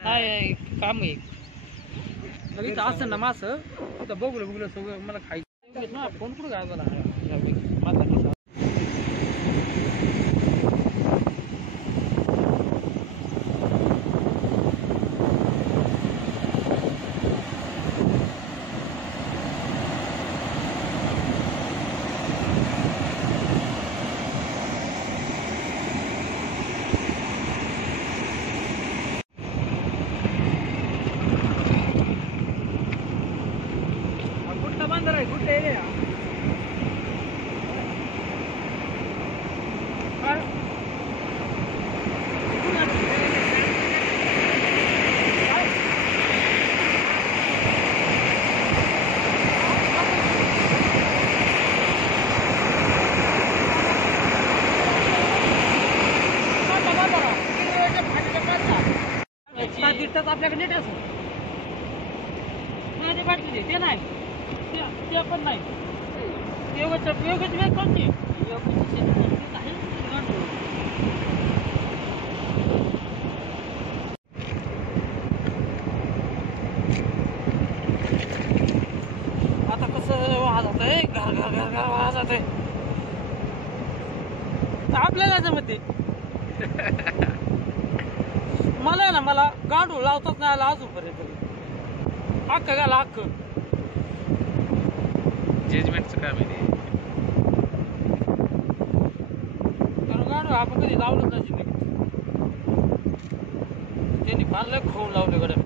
नाही काम आहे लगेच असं ना मास तर बघलं सगळं मला खायचं ना फोन कुठं काय मला कुठे आपल्याकडे नेट असं माझे बाटली ते नाही ते पण नाही योगाची वेळ कोणती आता कसं वाजत आहे घर घर घर घर वाजत आहे आपल्याला जमते मला ना मला गांडूळ लावतात नाही आला अजूनपर्यंत हक्क घाला हक्क जजमेंटचं काम आहे गांडूळ आपण कधी लावलंच नाही त्यांनी बांधलं खाऊन लावले गड्या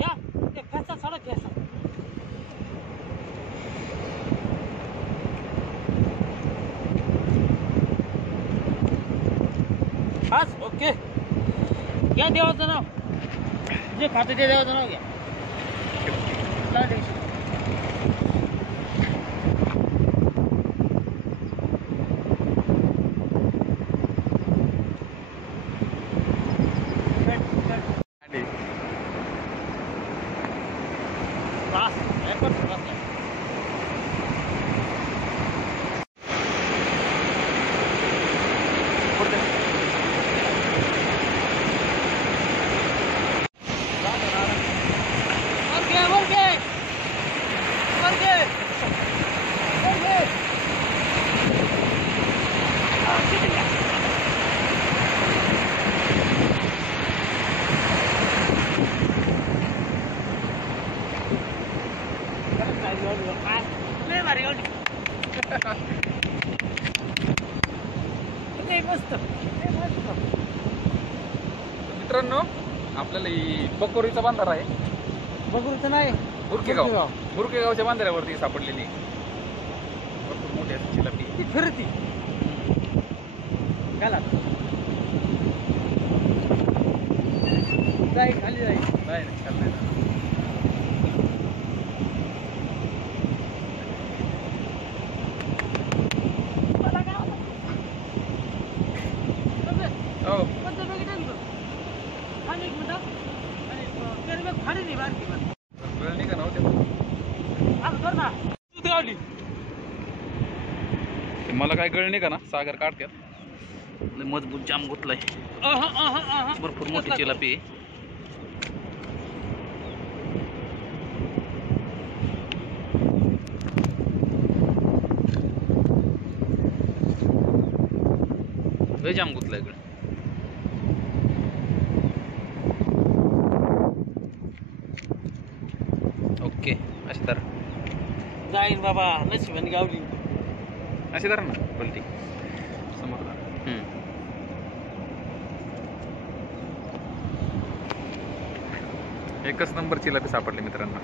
या ते फॅसा सडक फॅसा हाच ओके घ्या देवाचं नाव जे खातं ते देवाचं नाव घ्या मित्रांनो आपल्याला बकोरीचा बांधारा आहे बकरूचं नाही बुरकेगावच्या बांधाऱ्यावरती सापडलेली भरपूर मोठी असते चिलापी ती फिरती गाला जाई खाली जाई नाही खाली नाही मला काय कळलं का ना सागर काढतात मजबूत जाम गुतलाय भरपूर मोठी चिलापी लय जाम गुतलाय इकडे ओके अशी तर जाईन बाबा नशिबाने गावली अशी धरा ना पलटी समोर एकच नंबर चिलापी सापडले मित्रांनो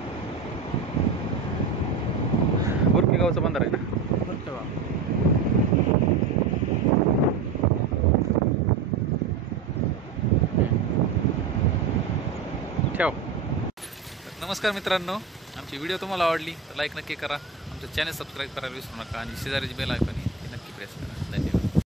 बुरकेगावचा बंदर आहे ना ठेव नमस्कार मित्रांनो आमची व्हिडिओ तुम्हाला आवडली तर लाईक नक्की करा आमचं चॅनल सबस्क्राईब करायला विसरू नका आणि शेजारीची बेल आयकॉन नक्की प्रेस करा